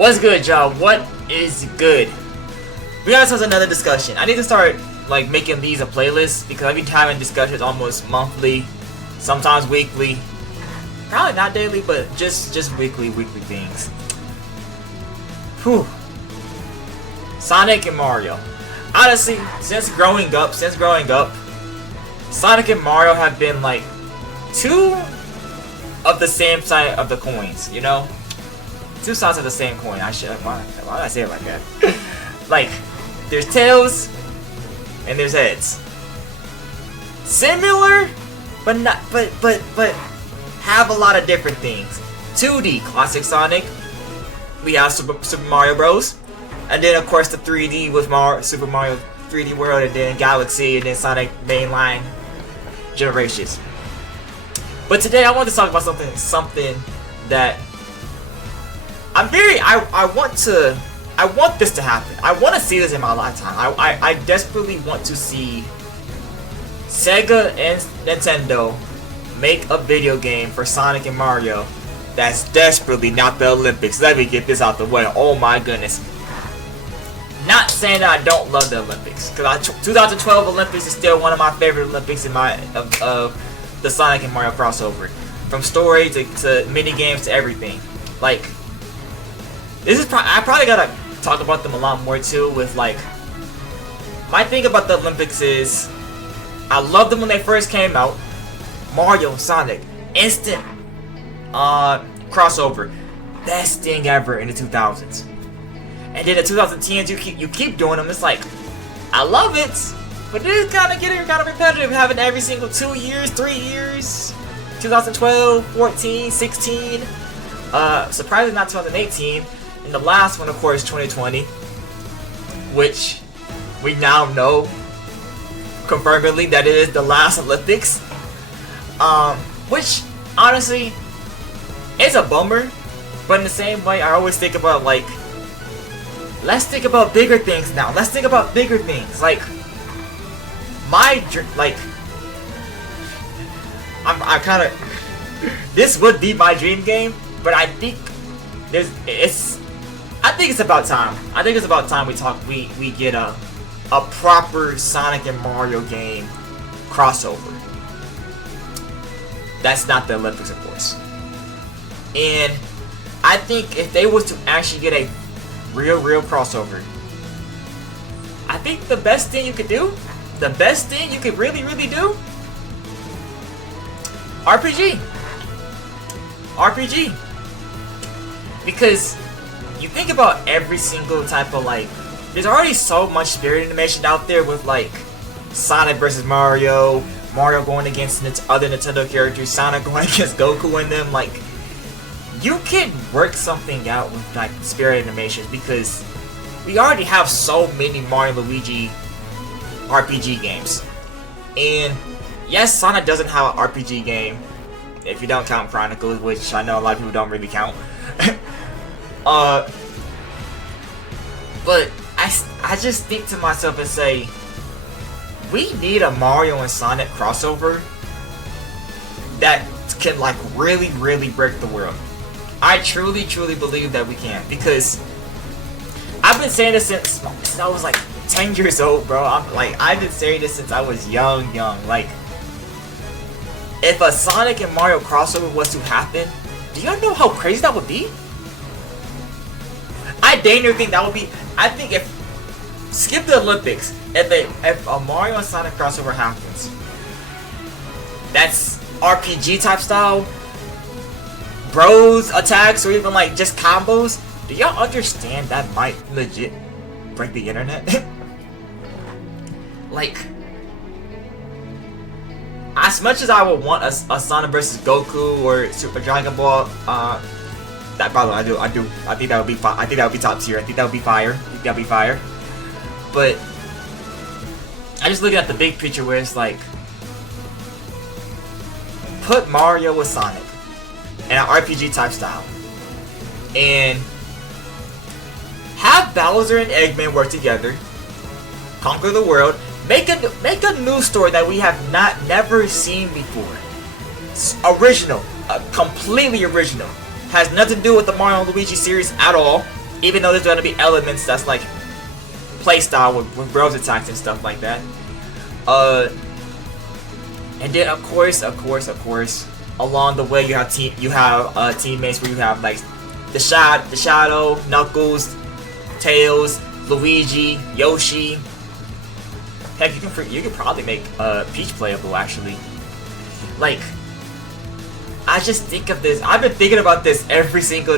What's good, y'all? What is good? We gotta start another discussion. I need to start like making these a playlist because I've been having discussions almost monthly, sometimes weekly. Probably not daily, but just weekly things. Whew. Sonic and Mario. Honestly, since growing up, Sonic and Mario have been like two of the same side of the coins, you know? Two sides of the same coin. Why did I say it like that? Like, there's tails and there's heads. Similar, but not, but have a lot of different things. 2D, classic Sonic. We have Super Mario Bros. And then of course the 3D with Super Mario 3D World, and then Galaxy, and then Sonic Mainline Generations. But today I want to talk about something that I want this to happen. I want to see this in my lifetime. I desperately want to see Sega and Nintendo make a video game for Sonic and Mario that's desperately not the Olympics. Let me get this out the way. Oh my goodness. Not saying that I don't love the Olympics, because 2012 Olympics is still one of my favorite Olympics in the Sonic and Mario crossover. From story to mini games to everything. Like, I probably gotta talk about them a lot more too. With like, my thing about the Olympics is, I loved them when they first came out. Mario and Sonic, instant crossover, best thing ever in the 2000s. And then the 2010s, you keep doing them. It's like, I love it, but it is kind of getting kind of repetitive, having every single 2 years, 3 years. 2012, 14, 16. Surprisingly not 2018. And the last one, of course, 2020, which we now know confirmedly that it is the last Olympics. Which honestly is a bummer, but in the same way, I always think about like, let's think about bigger things now. Let's think about bigger things. Like I kind of, this would be my dream game, but I think it's about time. I think it's about time we get a proper Sonic and Mario game crossover. That's not the Olympics, of course. And I think if they was to actually get a real crossover, I think the best thing you could do, the best thing you could really do, RPG. Because you think about every single type of like, there's already so much spirit animation out there with like Sonic versus Mario, Mario going against other Nintendo characters, Sonic going against Goku and them. Like, you can work something out with like spirit animations, because we already have so many Mario and Luigi RPG games. And yes, Sonic doesn't have an RPG game, if you don't count Chronicles, which I know a lot of people don't really count. But I just think to myself and say, we need a Mario and Sonic crossover that can like really break the world. I truly believe that we can, because I've been saying this since I was like 10 years old, bro. I've been saying this since I was young. Like, if a Sonic and Mario crossover was to happen, do y'all know how crazy that would be? I dang near think that would be. I think if, skip the Olympics, if a Mario and Sonic crossover happens, that's RPG type style, bros attacks, or even like just combos. Do y'all understand that might legit break the internet? Like, as much as I would want a Sonic versus Goku or Super Dragon Ball, that, by the way, I think that would be I think that would be top tier. I think that would be fire. But I just looking at the big picture where it's like, put Mario with Sonic in an RPG type style, and have Bowser and Eggman work together, conquer the world, make a new story that we have never seen before. It's original, completely original. Has nothing to do with the Mario and Luigi series at all. Even though there's gonna be elements that's like playstyle with bros attacks and stuff like that. And then of course, along the way you have teammates where you have like the Shadow, Knuckles, Tails, Luigi, Yoshi. Heck, you can probably make Peach playable actually. Like, I just think of this. I've been thinking about this every single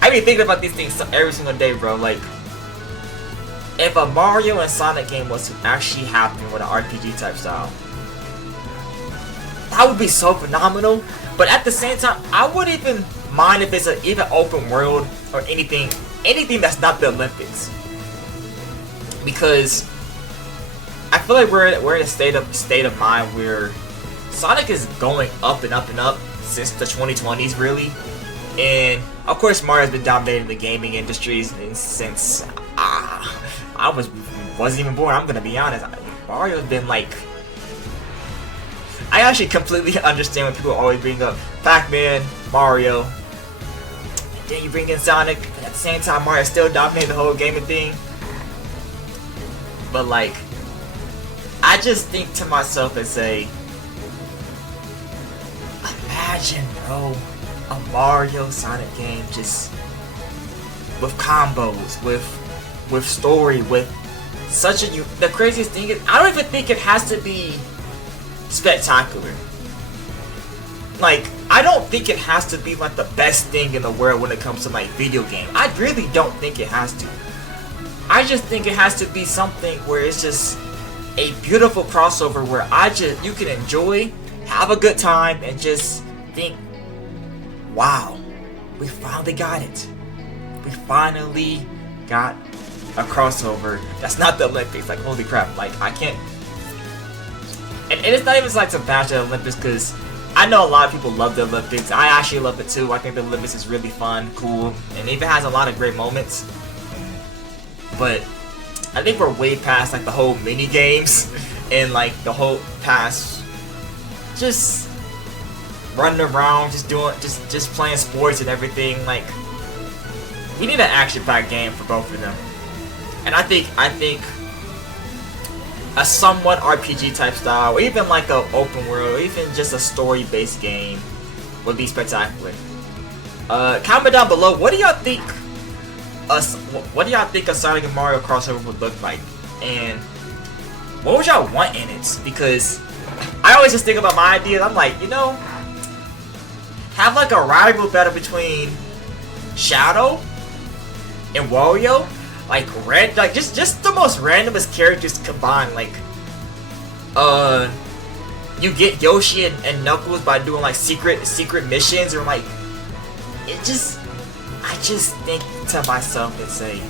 I've been thinking about these things every single day, bro. Like, if a Mario and Sonic game was to actually happen with an RPG type style, that would be so phenomenal. But at the same time, I wouldn't even mind if it's an even open world or anything that's not the Olympics, because I feel like we're in a state of mind where Sonic is going up and up and up since the 2020s, really. And of course, Mario's been dominating the gaming industries since I wasn't even born. I'm gonna be honest. Mario's been like. I actually completely understand when people always bring up Pac-Man, Mario, and then you bring in Sonic, and at the same time Mario still dominating the whole gaming thing. But like, I just think to myself and say, imagine, bro, a Mario Sonic game just with combos, with story, with such a the craziest thing is I don't even think it has to be spectacular. Like, I don't think it has to be like the best thing in the world when it comes to like video game. I really don't think it has to. I just think it has to be something where it's just a beautiful crossover where you can enjoy, have a good time, and just think, wow, we finally got it. We finally got a crossover that's not the Olympics. Like, holy crap, like, I can't. And it's not even like to bash the Olympics, because I know a lot of people love the Olympics. I actually love it too. I think the Olympics is really fun, cool, and even has a lot of great moments. But I think we're way past like the whole mini games and like the whole past just running around, just playing sports and everything. Like, we need an action-packed game for both of them. And I think a somewhat RPG type style, or even like a open world, or even just a story-based game would be spectacular. Comment down below, what do y'all think a Sonic and Mario crossover would look like, and what would y'all want in it? Because I always just think about my ideas. I'm like, you know, have like a rival battle between Shadow and Wario. Like just the most randomest characters combined. Like, you get Yoshi and Knuckles by doing like secret missions, or like, I just think to myself and say,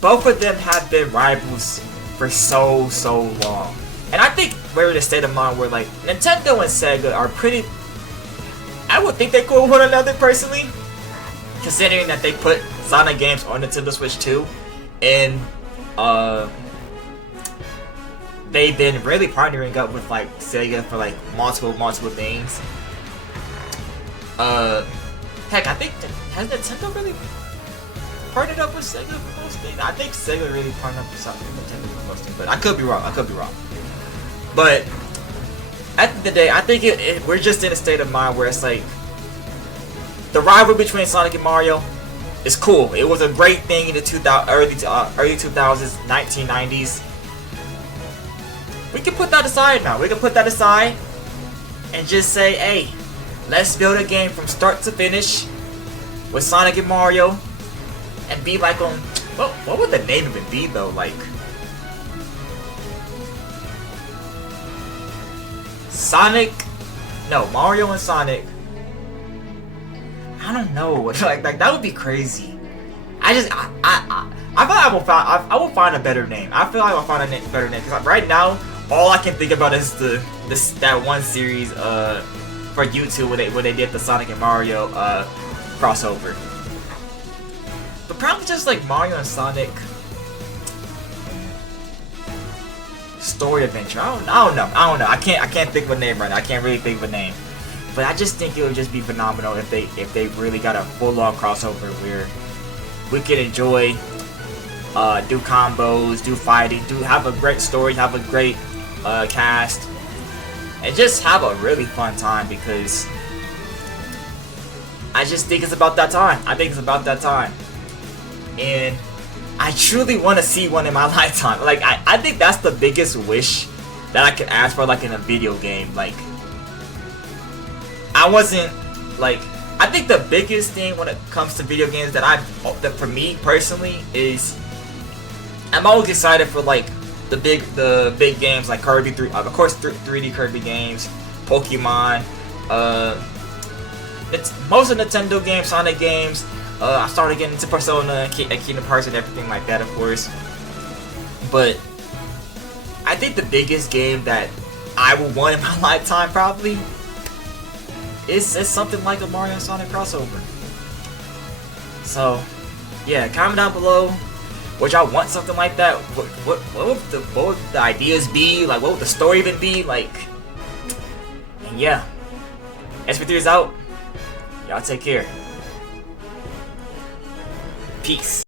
both of them have been rivals for so long, and I think we're in a state of mind where like Nintendo and Sega are pretty. I would think they're cool with one another personally, considering that they put Sonic games on Nintendo Switch too, and they've been really partnering up with like Sega for like multiple things. Heck, I think has Nintendo really partnered up with Sega for most things? I think Sega really partnered up with Nintendo for most things, but I could be wrong. But at the end of the day, I think we're just in a state of mind where it's like the rivalry between Sonic and Mario is cool. It was a great thing in the early 2000s, 1990s. We can put that aside now. We can put that aside and just say, hey, let's build a game from start to finish with Sonic and Mario, and be like on what would the name of it be though? Like, Mario and Sonic. I don't know. Like that would be crazy. I feel like I will find a better name. I feel like I'll find a better name, because right now all I can think about is that one series for YouTube where they did the Sonic and Mario crossover. But probably just like Mario and Sonic story adventure. I don't know. I can't think of a name right now. I can't really think of a name. But I just think it would just be phenomenal if they really got a full-on crossover where we could enjoy, do combos, do fighting, have a great story, have a great cast, and just have a really fun time, because I just think it's about that time. I think it's about that time. And I truly want to see one in my lifetime. Like, I think that's the biggest wish that I could ask for, like, in a video game. Like, I wasn't, like, I think the biggest thing when it comes to video games that for me personally is, I'm always excited for, like, the big games like Kirby 3, of course 3D Kirby games, Pokemon, it's most of Nintendo games, Sonic games. I started getting into Persona and Kingdom Hearts and everything like that, of course. But I think the biggest game that I would want in my lifetime probably is something like a Mario and Sonic crossover. So yeah, comment down below. Would y'all want something like that? What would the ideas be? Like, what would the story even be? Like, and yeah. SP3 is out. Y'all take care. Peace.